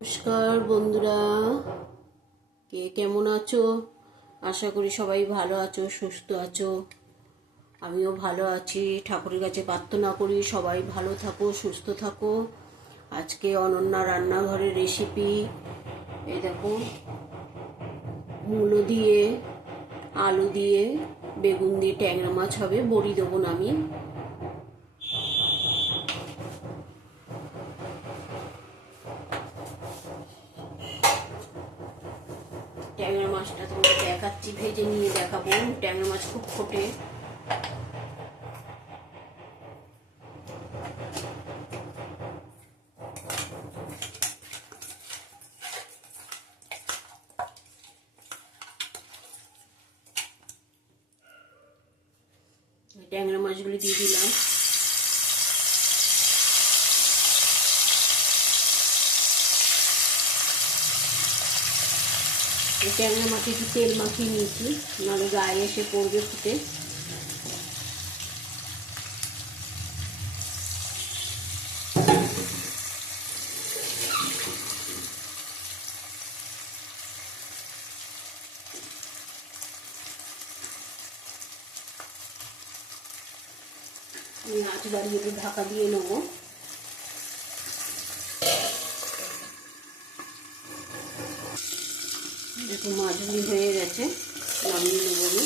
নমস্কার বন্ধুরা, কে কেমন আছো? আশা করি সবাই ভালো আছো, সুস্থ আছো। আমিও ভালো আছি। ঠাকুরের কাছে প্রার্থনা করি সবাই ভালো থাকো, সুস্থ থাকো। আজকে অনন্যা রান্নাঘরের রেসিপি, এই দেখো, মূলো দিয়ে, আলু দিয়ে, বেগুন দিয়ে ট্যাংরা মাছ হবে। বড়ি দেবো না আমি। ট্যাংরা মাছটা তোমাকে দেখাচ্ছি, ভেজে নিয়ে দেখাবো। ট্যাংরা মাছ খুব ফোটে। ট্যাংরা মাছগুলি দিয়ে দিলাম। ট্যাংরা মাছে একটু তেল মাখিয়ে নিয়েছি, নাহলে গায়ে এসে পড়বে ফুটে। আমি আঁচ বাড়িয়ে একটু ঢাকা দিয়ে নেবো। দেখো মাছগুলি হয়ে গেছে, নামিয়ে নেবো আমি।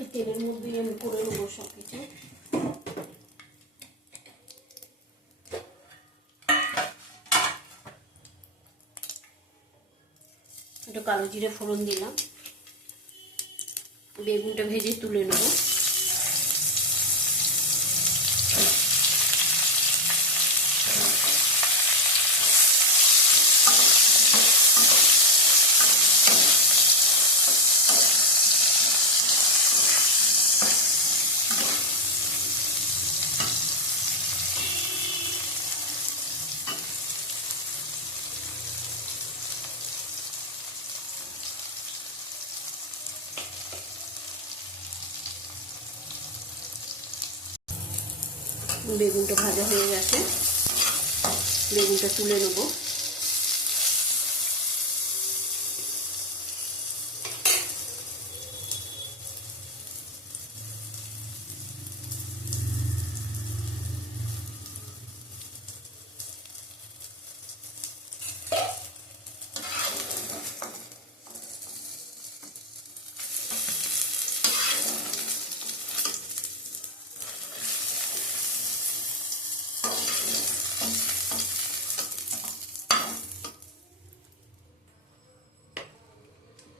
এই তেলের মধ্যেই আমি করে নেবো সব কিছু। একটু কালো জিরে ফোড়ন দিলাম। বেগুনটা ভেজে তুলে নেবো। বেগুনটা ভাজা হয়ে গেছে, বেগুনটা তুলে নেবো।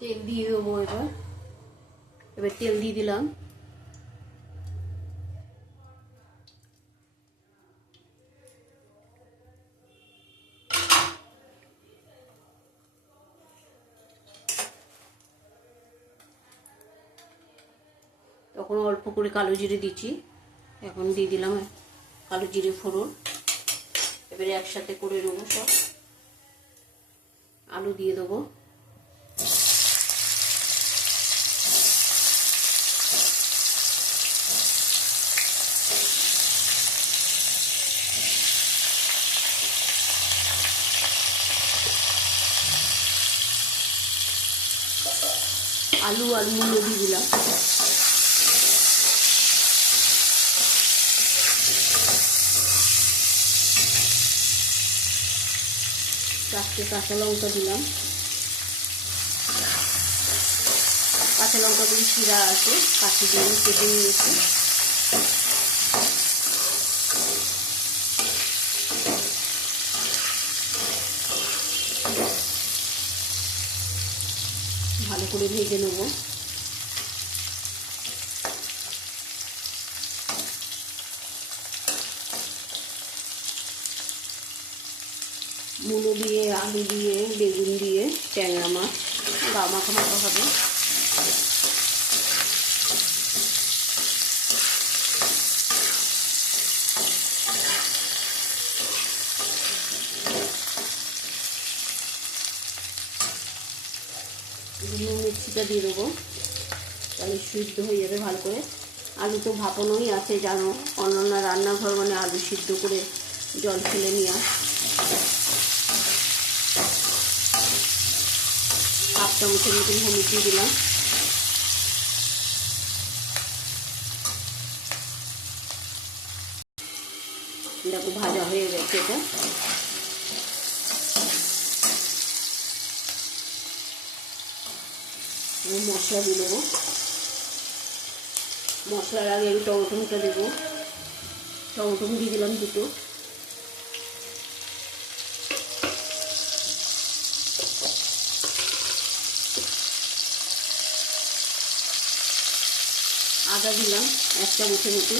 তেল দিয়ে দেবো। এবার তেল দিয়ে দিলাম। তখন অল্প করে কালো জিরে দিচ্ছি, এখন দিয়ে দিলাম কালো জিরে ফোড়ন। এবারে একসাথে করে দেবো সব। আলু দিয়ে দেবো। আলু আর মূলো দিয়ে দিলাম। চারটে কাঁচা লঙ্কা দিলাম। কাঁচা লঙ্কাগুলি শিরা আছে, কাঠি দিয়ে কেটে নিয়েছি। ভালো করে ভেজে নেবো। মূলো দিয়ে, আলু দিয়ে, বেগুন দিয়ে ট্যাংরা মাছ গা মাখা মাখা হবে। নুন মির্চিটা দিয়ে দেবো, তাহলে সিদ্ধ হয়ে যাবে ভালো করে। আলু তো ভাপানোই আছে জানো, অন্যান্য রান্নাঘর মানে আলু সিদ্ধ করে জল ফেলে নেওয়া। হাফ চামচের মতন হলুদ দিয়ে দিলাম। দেখো ভাজা হয়ে গেছে এটা। মশলা দিয়ে দেবো। মশলার আগে আমি টমেটোটা দেবো। টমেটো দিয়ে দিলাম দুটো। আদা দিলাম 1 চামচের মতো।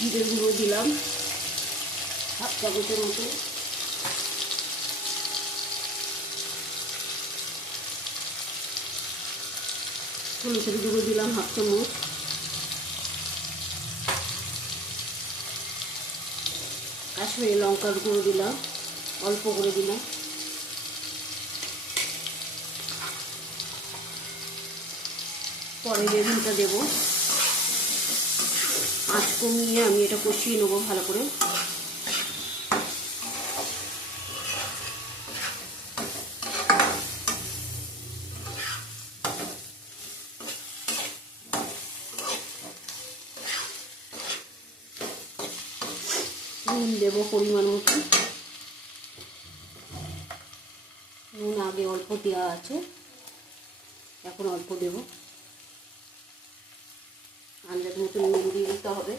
জিরে গুঁড়ো দিলাম 1/2 চামচের মতো। হলুদের গুঁড়ো দিলাম 1/2 চামচ। কাশ্মীরি লঙ্কার গুঁড়ো দিলাম অল্প করে দিলাম। পরে বেগুনটা দেবো। আঁচ কমিয়ে আমি এটা কষিয়ে নেবো ভালো করে। নুন দেবো পরিমাণ মতো। নুন আগে অল্প দেওয়া আছে, এখন অল্প দেব। আন্দাজ মতো নুন দিয়ে দিতে হবে।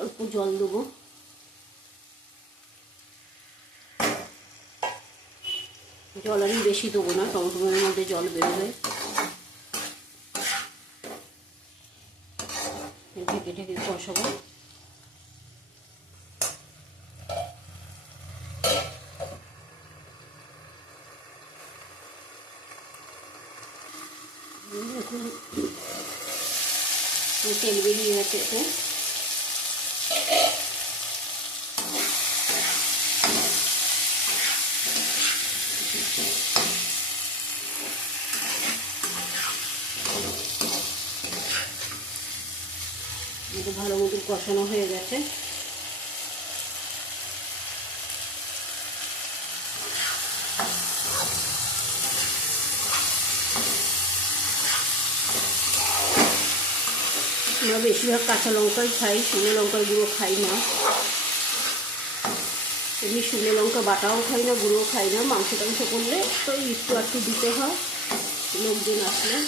অল্প জল দেবো। জল আমি বেশি দেবো না, টমেটোর মধ্যে জল বেরোবে। ঢেকে ঢেকে কষাবো। তেল বেরিয়ে গেছে এতে। এটা ভালো মতো কষানো হয়ে গেছে। আমরা বেশিরভাগ কাঁচা লঙ্কাই খাই, শুকনো লঙ্কার গুঁড়ো খাই না। এমনি শুকনো লঙ্কা বাটাও খাই না, গুঁড়ো খাই না। মাংস টাংস করলে তো একটু একটু দিতে হয় লোকজন আসলে।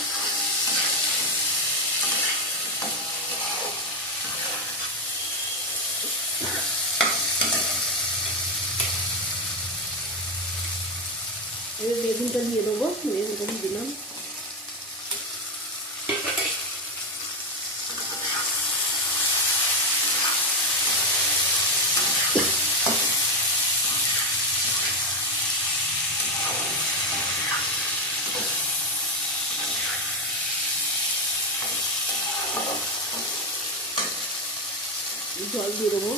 এবার বেগুনটা দিয়ে দেবো। বেগুনটা দিয়ে দিলাম। জল দিয়ে দেবো।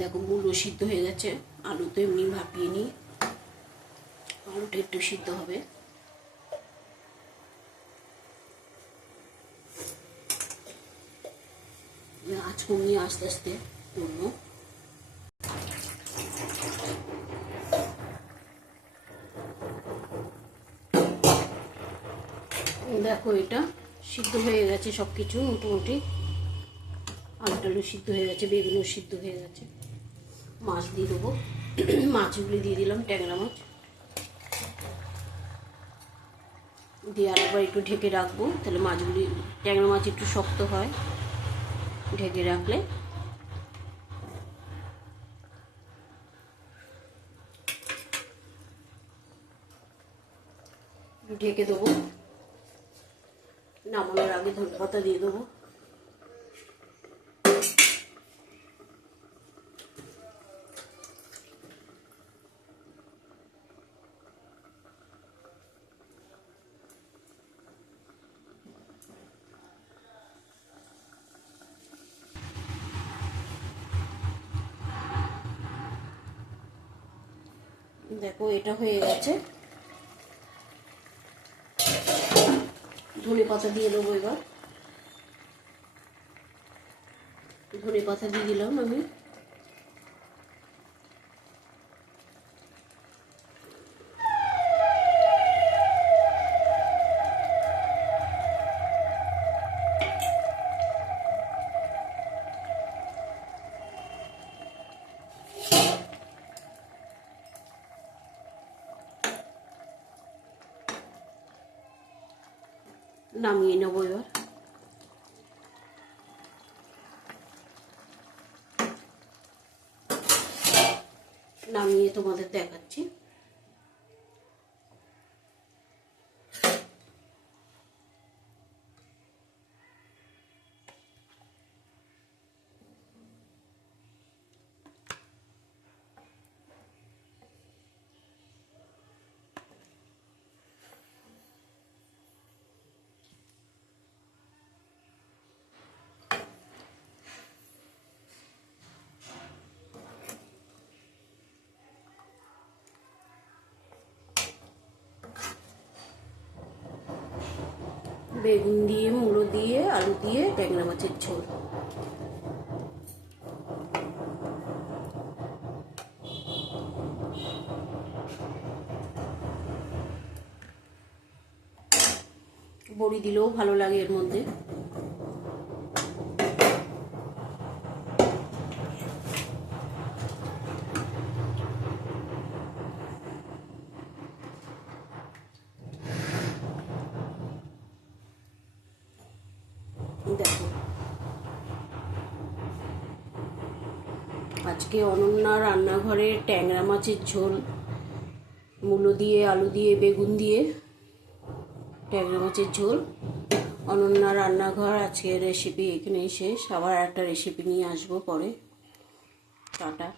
দেখো মূলো সিদ্ধ হয়ে গেছে। আলু তো এমনি ভাপিয়ে নিই, আলুটা একটু সিদ্ধ হবে। আঁচ কমিয়ে আস্তে আস্তে করবো। দেখো এটা সিদ্ধ হয়ে গেছে, সব কিছু মোটামুটি আলু টালু সিদ্ধ হয়ে গেছে, বেগুনও সিদ্ধ হয়ে গেছে। মাছ দিয়ে দেবো, মাছগুলি দিয়ে দিলাম, ট্যাংরা মাছ দিয়ে আরেকবার একটু ঢেকে রাখবো, তাহলে মাছগুলি, ট্যাংরা মাছ একটু শক্ত হয় ঢেকে রাখলে। ঢেকে দেবো, নামানোর আগে ধনে পাতা দিয়ে দেবো। দেখো এটা হয়ে গেছে, ধনে পাতা দিয়ে দেবো। এবার ধনে পাতা দিয়ে দিলাম আমি। নামিয়ে নেবো এবার। নামিয়ে তোমাদের দেখাচ্ছি। বেগুন দিয়ে, মূলো দিয়ে, আলু দিয়ে ট্যাংরা মাছের ঝোল। বড়ি দিলেও ভালো লাগে এর মধ্যে। দেখো আজকে অনন্যা রান্নাঘরে ট্যাংরা মাছের ঝোল, মূলো দিয়ে, আলু দিয়ে, বেগুন দিয়ে ট্যাংরা মাছের ঝোল। অনন্যা রান্নাঘর আজকের রেসিপি এখানেই শেষ। আবার একটা রেসিপি নিয়ে আসবো পরে। টাটা।